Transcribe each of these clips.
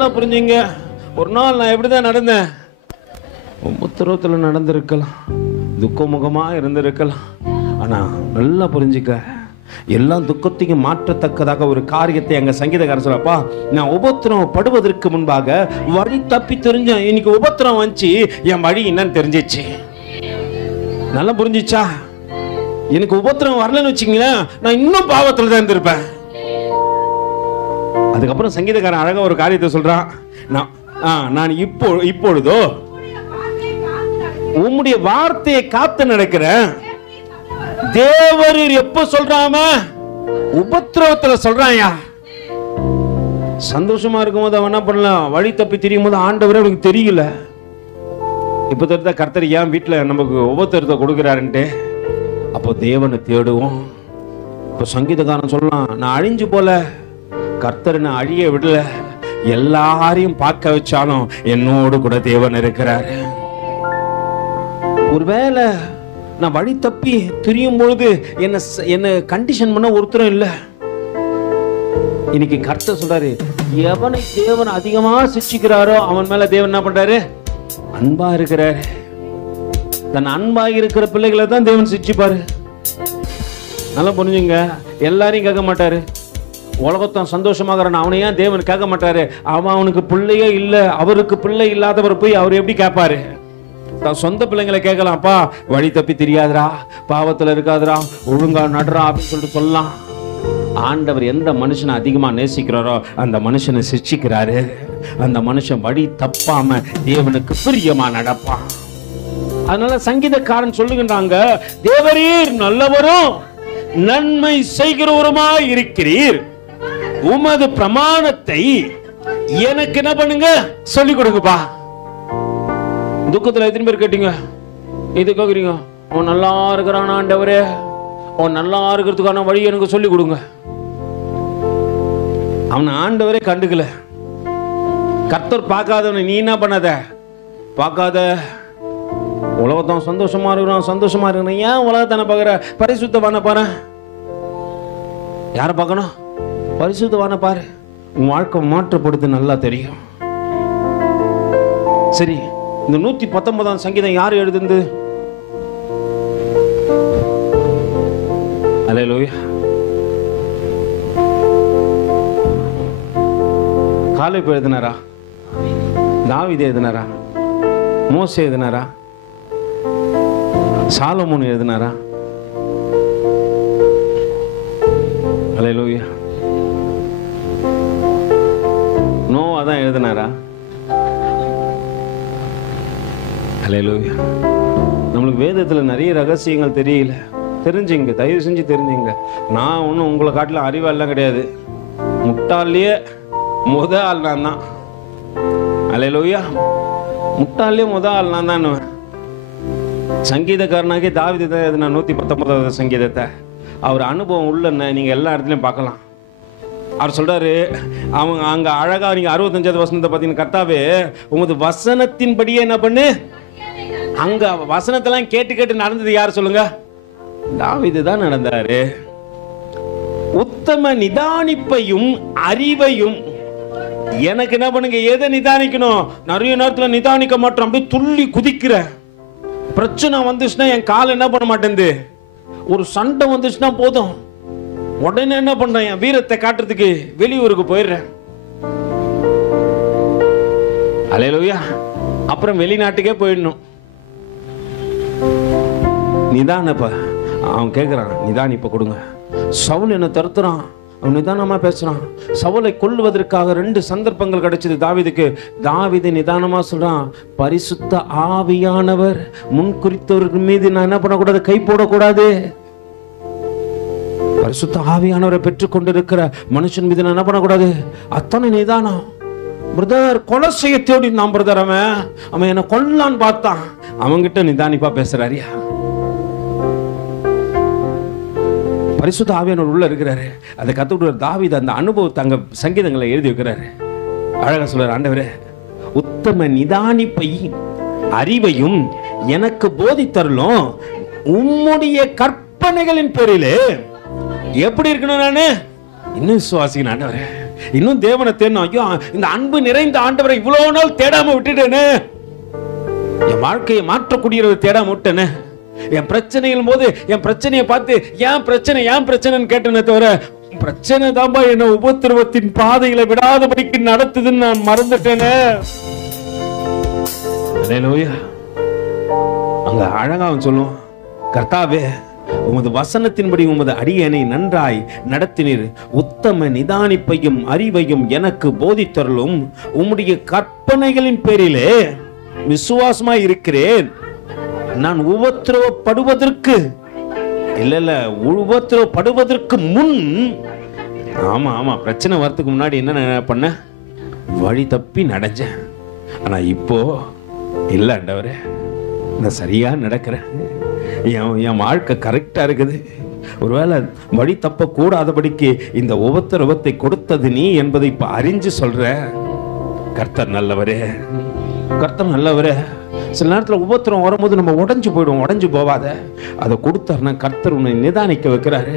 நல்லா புரிஞ்சுங்க. ஒரு நாள் நான் எப்படிதான் நடந்தேன், உபத்திரவத்தில் நடந்திருக்கலாம், துக்கமுகமா இருந்திருக்கலாம். ஆனா நல்லா புரிஞ்சுக்க, எல்லாம் துக்கத்தையும் மாற்றத்தக்கதாக ஒரு காரியத்தை எங்க சங்கீதக்காரர் சொல்லப்பா, நான் உபத்திரம் படுவதற்கு முன்பாக வழி தப்பி தெரிஞ்சேன். இன்னைக்கு உபத்திரம் வந்துச்சு, என் வழி என்னன்னு தெரிஞ்சிச்சு. நல்லா புரிஞ்சிச்சா? எனக்கு உபத்திரம் வரலன்னு வச்சுங்களேன், நான் இன்னும் பாவத்தில் தான் இருந்திருப்பேன். அதுக்கப்புறம் சங்கீதக்காரன் அழகா ஒரு காரியத்தை சொல்றான், நான் இப்பொழுதோ உம்முடைய வார்த்தையை காத்து நடக்கிறேன். தேவரீர் எப்ப சொல்றாம உபத்திரவத்துல சொல்றாயா. சந்தோஷமா இருக்கும் போது அவன் என்ன பண்ணலாம், வழி தப்பி தெரியும் போது ஆண்டவரே அவனுக்கு தெரியல. இப்ப தெரிந்த கர்த்தர் ஏன் வீட்டுல நமக்கு உபத்திரத்தை கொடுக்கிறாருன்ட்டு. அப்போ தேவனை தேடுவோம். இப்ப சங்கீதக்காரன் சொல்லலாம், நான் அழிஞ்சு போல, கர்த்தர் நான் அழிய விடல, எல்லாரையும் பார்க்க வச்சாலும் என்னோடு கூட தேவன் இருக்கிறார். ஒருவேளை நான் வழி தப்பி திரியும் பொழுது என்ன கண்டிஷன் பண்ண ஒருத்தரும் இல்லை. இன்னைக்கு கர்த்தர் சொல்றாரு, எவனை தேவன் அதிகமா சிக்ஷிக்கிறாரோ அவன் மேல தேவன் என்ன பண்றாரு, அன்பா இருக்கிறாரு. தன் அன்பா இருக்கிற பிள்ளைகளை தான் தேவன் சிக்ஷிப்பாரு. நல்லா புரிஞ்சுங்க. எல்லாரையும் கேட்க மாட்டாரு. உலகத்தான் சந்தோஷமாகறான் அவனை ஏன் தேவன் கேட்க மாட்டாரு? அவனுக்கு பிள்ளையே இல்லை, அவருக்கு பிள்ளை இல்லாதவர் போய் அவர் எப்படி கேட்பாரு? சொந்த பிள்ளைங்களை கேட்கலாம்ப்பா, வழி தப்பி தெரியாதரா, பாவத்துல இருக்காதரா, ஒழுங்கா நடுறா அப்படின்னு சொல்லிட்டு சொல்லலாம். ஆண்டவர் எந்த மனுஷனை அதிகமா நேசிக்கிறாரோ அந்த மனுஷனை சிக்ஷிக்கிறாரு. அந்த மனுஷன் வழி தப்பாம தேவனுக்கு பிரியமா நடப்பான். அதனால சங்கீதக்காரன் சொல்லுகின்றாங்க, தேவரீர் நல்லவரும் நன்மை செய்கிறவருமாய் இருக்கிறீர், உமது பிரமாணத்தை எனக்கு என்ன பண்ணுங்க, சொல்லிக் கொடுங்கப்பா. துக்கத்துல எத்தனை பேர் கேட்டீங்க, இது கேக்குறீங்க, அவன் நல்லா இருக்கிறான் ஆண்டவரே, அவன் நல்லா இருக்கிறதுக்கான வழி எனக்கு சொல்லிக் கொடுங்க. அவன் ஆண்டவரே கண்டுக்கல. கர்த்தர் பார்க்காதவனை நீ என்ன பண்ணாத, பார்க்காத. உலகத்தான் சந்தோஷமா இருக்கிறான், ஏன் உலகத்தான பார்க்கிற? பரிசுத்தவான பாரு. யாரை பார்க்கணும்? பரிசுத்தவான பாரு. உன் வாழ்க்கை மாற்றப்படுது நல்லா தெரியும். சரி, இந்த 119ஆம் சங்கீதம் யார் எழுதுந்து? அல்லேலூயா. காலேப் எழுதினாரா? தாவீது எழுதினாரா? மோசே எழுதினாரா? சாலமோன் எழுதினாரா? அல்லேலூயா. நோவா தான் எழுதினாரா? அல்லேலூயா. நம்மளுக்கு வேதத்துல நிறைய ரகசியங்கள் தெரியல, தெரிஞ்சுங்க, தயவு செஞ்சு தெரிஞ்சுங்க. நான் ஒன்றும் உங்களை காட்டில அறிவாளெல்லாம் கிடையாது. முட்டாள்லயே முத ஆள் நான் தான். அல்லேலூயா. முட்டாள்லயே முத ஆள் நான் தான். சங்கீதக்காரனாகி தாவீது தான் எழுதின 119ஆவது சங்கீதத்தை. அவர் அனுபவம் உள்ள நீங்க எல்லா இடத்துலையும் பார்க்கலாம். அவர் சொல்றாரு, அவங்க அங்க அழகா நீங்க 65வது வசனத்தை பார்த்தீங்கன்னா, கர்த்தாவே உமது வசனத்தின்படியே என்ன பண்ணு. அங்க வசனத்தெல்லாம் கேட்டு கேட்டு நடந்தது யார் சொல்லுங்க? தாவீது தான் நடந்தாரு. உத்தம நிதானிப்பையும் அறிவையும் எனக்கு என்ன பண்ணுங்க, எதை நிதானிக்கணும்? நிறைய நேரத்தில் நிதானிக்க மாட்டோம், அப்படியே துள்ளி குதிக்கிற. பிரச்சனை வந்துச்சுன்னா என் கால் என்ன பண்ண மாட்டேங்குது. ஒரு சண்டை வந்துச்சுன்னா போதும், உடனே என்ன பண்றேன், என் வீரத்தை காட்டுறதுக்கு வெளியூருக்கு போயிடுறேன். அல்லேலூயா. அப்புறம் வெளிநாட்டுக்கே போயிடணும். நிதானப்ப அவன் கேட்கிறான், நிதானிப்ப கொடுங்க. சவுல் என்ன தருத்துறான், அவன் நிதானமா பேசுறான். சவுலை கொல்லுவதற்காக 2 சந்தர்ப்பங்கள் கிடைச்சது தாவீதுக்கு. தாவீது நிதானமா சொல்றான், பரிசுத்த ஆவியானவர் முன்குறித்தவர்கள் மீது நான் என்ன பண்ணக்கூடாது, கை போடக்கூடாது. பரிசுத்த ஆவியானவரை பெற்றுக் கொண்டிருக்கிற மனுஷன் மீது நான் என்ன பண்ணக்கூடாது. அத்தனை நிதானம். பிரதர் கொலை செய்ய தேடி நான் பிரதர், அவன் என்ன கொல்லான்னு பார்த்தான், அவன்கிட்ட நிதானிப்பா பேசுறாரியா. பரிசுத்த ஆவியானவர் உள்ள இருக்கிறாரு. அதை கத்துக்கிட்டு தாவீது அந்த அனுபவத்தை அங்க சங்கீதங்களை எழுதி வைக்கிறாரு. அழகா சொல்றாரு, ஆண்டவரே உத்தம நிதானிப்பை அறிவையும் எனக்கு போதித்தருளும், உம்முடைய கற்பனைகளின் பேரிலே எப்படி இருக்கணும், நானு இன்னும் விசுவாசிக்கணும். ஆண்டவரே இன்னும் தேவனை தேடணும். ஐயோ, இந்த அன்பு நிறைந்த ஆண்டவரை இவ்வளவு நாள் தேடாம விட்டுட்டேனே, என் வாழ்க்கையை மாற்றக்கூடியவர் தேடாம விட்டேனே, என் பிரச்சனைகள் போது என் பிரச்சனையை பார்த்து ஏன் பிரச்சனைன்னு கேட்டேனே தவிர பிரச்சனை தான்பா என்ன உபத்திரவத்தின் பாதைகளை விடாதபடிக்கு நடத்துதுன்னு நான் மறந்துட்டேனே. அங்க அழகா அவன் சொல்லுவான், கர்த்தாவே உமது வசனத்தின்படி உமது அடியேனை நன்றாய் நடத்தினீர், உத்தம நிதானிப்பையும் அறிவையும் எனக்கு போதித்தருளும், உம்முடைய கற்பனைகளின் பேரிலே விசுவாசமாய் இருக்கிறேன். நான் உபத்திரவப்படுவதற்கு உபத்திரவப்படுவதற்கு முன், ஆமா பிரச்சனை வரதுக்கு முன்னாடி என்ன பண்ண, வழி தப்பி நடந்தேன். ஆனா இப்போ இல்ல ஆண்டவரே, நான் சரியா நடக்கிறேன், என் வாழ்க்கை கரெக்டா இருக்குது. ஒருவேளை வழி தப்ப கூடாதபடிக்கு இந்த உபத்திரவத்தை கொடுத்தது நீ என்பதை இப்ப அறிஞ்சு சொல்ற. கர்த்தர் நல்லவரே, கர்த்தர் நல்லவரே. சில நேரத்தில் உபத்திரம் வரும்போது நம்ம உடைஞ்சு போயிடுவோம். உடைஞ்சு போவாத, அதை கொடுத்தாருன்னா கர்த்தர் உன்னை நிதானிக்க வைக்கிறாரு.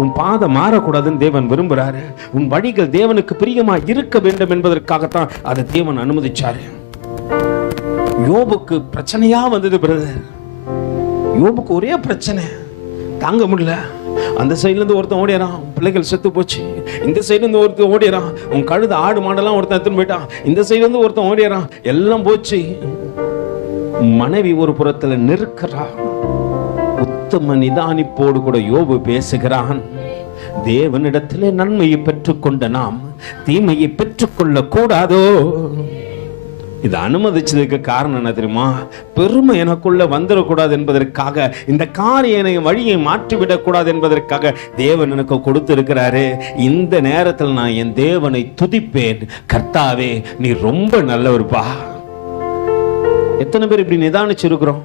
உன் பாதம் மாறக்கூடாதுன்னு தேவன் விரும்புறாரு. உன் வழிகள் தேவனுக்கு பிரியமா இருக்க வேண்டும் என்பதற்காகத்தான் அதை தேவன் அனுமதிச்சாரு. யோபுக்கு பிரச்சனையா வந்தது பிரதர். யோபுக்கு ஒரே பிரச்சனை, தாங்க முடியல. அந்த சைட்ல இருந்து ஒருத்தன் ஓடிறான், பிள்ளைகள் செத்து போச்சு. இந்த சைட்ல இருந்து ஒருத்தன் ஓடிறான், உன் கழுத ஆடு மாடெல்லாம் ஒருத்தன் எடுத்துன்னு போயிட்டான். இந்த சைட்ல இருந்து ஒருத்தன் ஓடிறான், எல்லாம் போச்சு. மனைவி ஒரு புறத்துல நிற்கிறா. உத்தம நிதானிப்போடு கூட யோபு பேசுகிறான், தேவனிடத்திலே நன்மையை பெற்றுக்கொண்ட நாம் தீமையை பெற்றுக்கொள்ள கூடாதோ? இது அனுமதிச்சதுக்கு காரணம் என்ன தெரியுமா? பெருமை எனக்குள்ள வந்துடக்கூடாது என்பதற்காக, இந்த காரியம் வழியை மாற்றிவிடக் கூடாது என்பதற்காக தேவன் எனக்கு கொடுத்திருக்கிறாரு. இந்த நேரத்தில் நான் என் தேவனை துதிப்பேன். கர்த்தாவே நீ ரொம்ப நல்லவர்ப்பா. எத்தனை பேர் இப்படி நிதானிச்சு இருக்கிறோம்?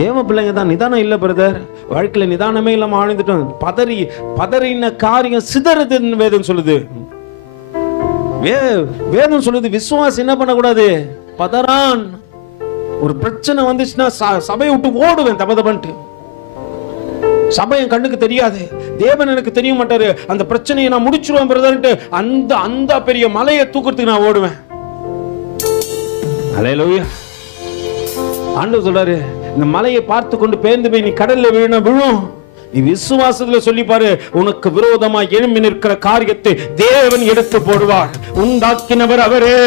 தேவ பிள்ளைங்க தான். நிதானம் இல்ல பிரதர், வாழ்க்கையில நிதானமே இல்லாம ஆழ்ந்துட்டோம். பதறின காரியம் சிதறுதுன்னு வேதம் சொல்லுது. வேதம் சொல்லுது, விசுவாசி என்ன பண்ணக்கூடாது, பதறான். ஒரு பிரச்சனை வந்துச்சுன்னா சபையை விட்டு ஓடுவேன் தபதபன்ட்டு. சபை என் கண்ணுக்கு தெரியாது, தேவன் எனக்கு தெரிய மாட்டாரு. அந்த பிரச்சனையை நான் முடிச்சிருவேன் பிரதர்ன்ட்டு அந்த பெரிய மலையை தூக்குறதுக்கு நான் ஓடுவேன். அல்லேலூயா. ஆண்டவர் சொல்றாரு, இந்த மலையை பார்த்து கொண்டு பேர்ந்து போய் நீ கடல்ல விழும். நீ விசுவாசத்துல சொல்லி பாரு, உனக்கு விரோதமா எழும்பி நிற்கிற காரியத்தை தேவன் எடுத்து போடுவார். உண்டாக்கினவர் அவரே.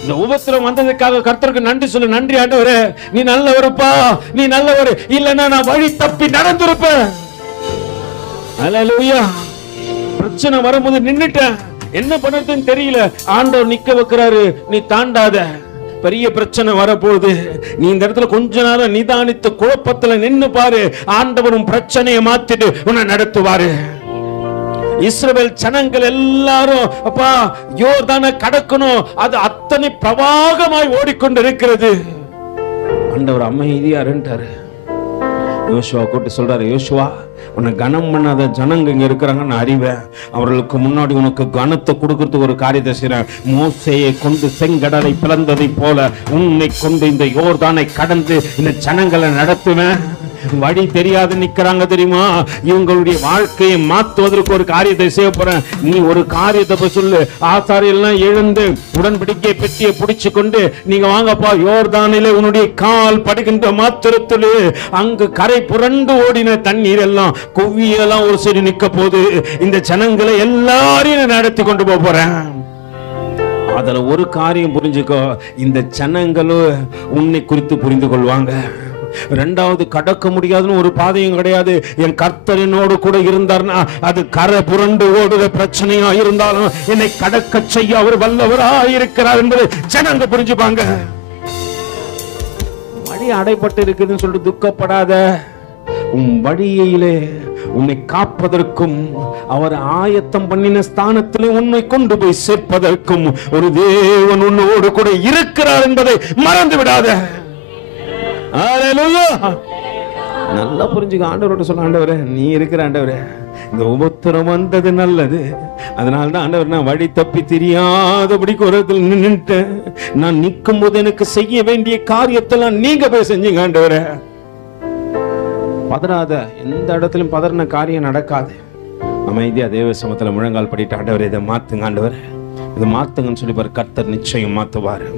இந்த உபத்திரம் வந்ததுக்காக கர்த்தருக்கு நன்றி சொல்லு. நன்றி ஆண்டவரே, நீ நல்லவருப்பா, நீ நல்லவர். இல்லைன்னா நான் வழி தப்பி நடந்திருப்பேன். அல்லேலூயா. பிரச்சனை வரும்போது நின்னுட்டேன், என்ன பண்றதுன்னு தெரியல. ஆண்டவர் நிக்க வைக்கிறாரு, நீ தாண்டாத. பெரிய பிரச்சனை வரப்போகுது, நீ இந்த இடத்துல கொஞ்ச நேரம் நிதானித்து குழப்பத்துல நின்னு பாரு. ஆண்டவரும் பிரச்சனையை மாத்திட்டு உன்னை நடத்துவாரு. இஸ்ரவேல் ஜனங்கள் எல்லாரும் அப்பா யோர்தானை கடக்கணும், அது அத்தனை பிரவாகமாய் ஓடிக்கொண்டு இருக்கிறது. ஆண்டவர் அமைதியா இருந்துட்டாரு. யோசுவா கூட்டு சொல்றாரு, யோசுவா உன்னை கனம் பண்ணாத ஜனங்க இங்க இருக்கிறாங்க, நான் அறிவேன். அவர்களுக்கு முன்னாடி உனக்கு கனத்தை கொடுக்கறதுக்கு ஒரு காரியத்தை செய்றேன். மோசேயை கொண்டு செங்கடலை பிளந்ததை போல உன்னை கொண்டு இந்த யோர்தானை கடந்து இந்த ஜனங்களை நடத்துவேன். வழி தெரியாது நிக்கிறாங்க தெரியுமா? இவங்களுடைய வாழ்க்கையை மாற்றுவதற்கு ஒரு காரியத்தை செய்ய போறேன். நீ ஒரு காரியத்தை சொல்லு. ஆசாரியெல்லாம் எழுந்து உடன்படிக்கை பெட்டியை பிடிச்சு கொண்டு நீங்க வாங்கப்பா, யோர்தானிலே உன்னுடைய கால் படுகின்ற மாத்திரத்திலே அங்கு கரை புரண்டு ஓடின தண்ணீர் எல்லாம் குவியெல்லாம் ஒரு சரி நிக்க போது. இந்த ஜனங்களை எல்லாரையும் நடத்தி கொண்டு போறேன். அதுல ஒரு காரியம் புரிஞ்சுக்கோ, இந்த ஜனங்களும் உன்னை குறித்து புரிந்து கொள்வாங்க. இரண்டாவது, கடக்க முடியாதுன்னு ஒரு பாதையும் கிடையாது. என் கர்த்தரினோடு கூட இருந்தார்னா அது கரை புரண்டு ஓடுற பிரச்சனையா இருந்தாலும் என்னை கடக்க செய்ய அவர் வல்லவராய் இருக்கிறார் என்பதை ஜனங்க புரிஞ்சுப்பாங்க. வழி அடைப்பட்டு இருக்குதுன்னு சொல்லிட்டு துக்கப்படாத. உன் வழியிலே உன்னை காப்பதற்கும் அவர் ஆயத்தம் பண்ணின ஸ்தானத்திலே உன்னை கொண்டு போய் சேர்ப்பதற்கும் ஒரு தேவன் உன்னோடு கூட இருக்கிறார் என்பதை மறந்து விடாத. அல்லேலூயா. நல்லா புரிஞ்சுக்க. ஆண்டவரோட சொல்ல, ஆண்டவரே நீ இருக்கிற ஆண்டவரே, இந்த உபத்திரம் வந்தது நல்லது. அதனால்தான் ஆண்டவர் நான் வழி தப்பி தெரியாதபடி குரத்தில் நின்னுட்டேன். நான் நிற்கும் போது எனக்கு செய்ய வேண்டிய காரியத்தெல்லாம் நீங்க போய் செஞ்சீங்க ஆண்டவரே. பதறாத. எந்த இடத்துலயும் பதறின காரியம் நடக்காது. நம்ம அமைதியா தேவ சமத்துல முழங்கால் படிட்டு, ஆண்டவர் இதை மாத்துங்க, ஆண்டவர் இதை மாத்துங்கன்னு சொல்லி பாரு. கர்த்தர் நிச்சயம் மாத்துவார்.